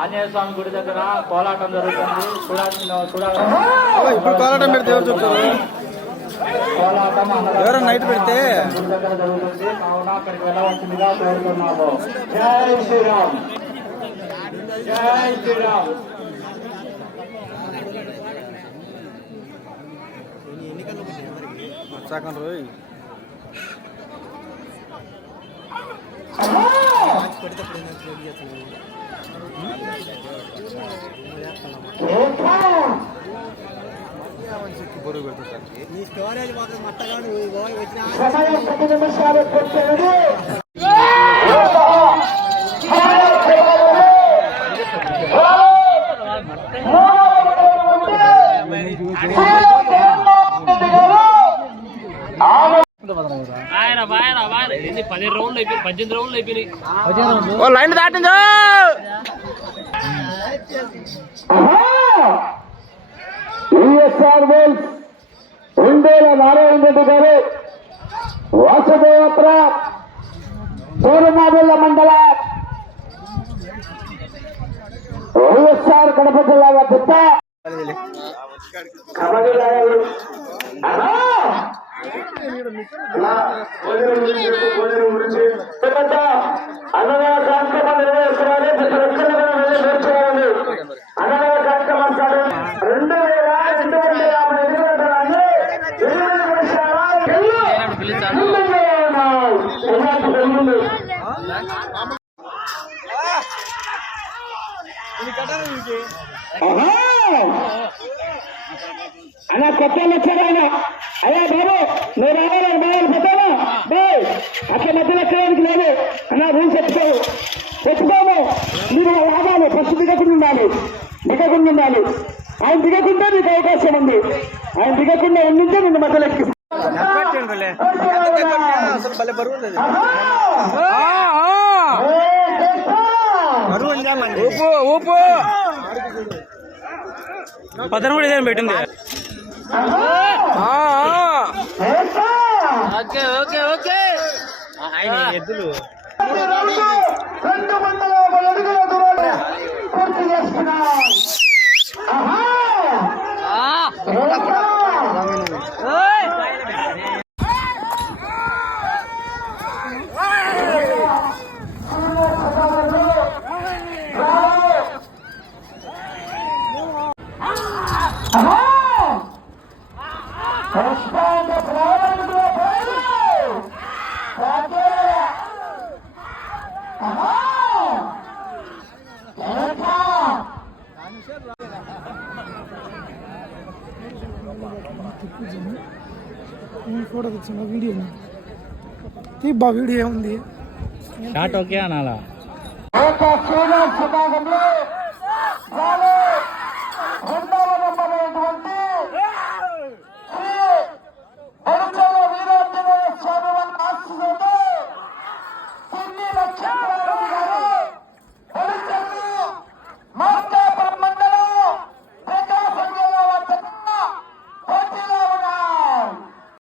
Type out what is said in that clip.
ఆంజనేయ స్వామి గుడి దగ్గర కోలాటం జరుగుతుంది. చూడాలి. ఇప్పుడు కోలాటం పెడితే ఎవరు చూస్తారు? కోలాటం ఎవరైనా నైట్ పెడితే గుడి దగ్గర జరుగుతుంది. కావున అక్కడికి వెళ్ళవలసిందిగా కోరుతున్నాము. జై శ్రీరామ్, జై శ్రీరామ్. వచ్చాకండి రోయ్. బరువు పెడుతుంది నీ స్టోరేజ్ మాత్రం మట్టగాడు వచ్చిన 10 నిమిషాలు పెట్టేది. ఆయన 10 రౌండ్లు అయిపోయి 18 రౌండ్లు అయిపోయినాయి. లైన్ దాటిందో. ఈఎస్ఆర్ బోల్స్ ఉండేల నారాయణ రెడ్డి గారు వాసుదేవపుర తూరుమాబిళ్ళ మండల వైఎస్ఆర్ కడప జిల్లా పెద్ద కబడ్డీ అన్నదాన కార్యక్రమం నిర్వహించాలని ప్రతి ఒక్కరు నేర్చుకోవాలి. అన్నదాన కార్యక్రమం 2250 గంటలని 20 అన్న కొత్తలు వచ్చారా? అయ్యా బాబు మీరు రావాలని బాగా పెట్టాను బాయ్. అట్లా మధ్యలో వచ్చేదానికి లేదు అన్న. రూల్స్ చెప్పుకోము. మీరు రావాలి. ఫస్ట్ దిగకుండా ఉండాలి. ఆయన దిగకుండా మీకు అవకాశం ఉంది. ఆయన దిగకుండా ఉండింటే నిన్ను మధ్యలో ఎక్కిస్తాను. పదన కూడా ఏదైనా పెట్టింది. ఆయన ఎద్దులు 250 అడుగుల దూరాన్ని పూర్తి చేసుకున్నాం. ఫోటో తెచ్చిన వీడియో బా వీడియో ఉంది. షాట్ ఓకే అనాలా? విభాగంలో 2వ నంబర్ అయినటువంటి శ్రీ బడుచల వీరాంజనేయ స్వామి వారి ఆశీస్సులతో 9 లక్షల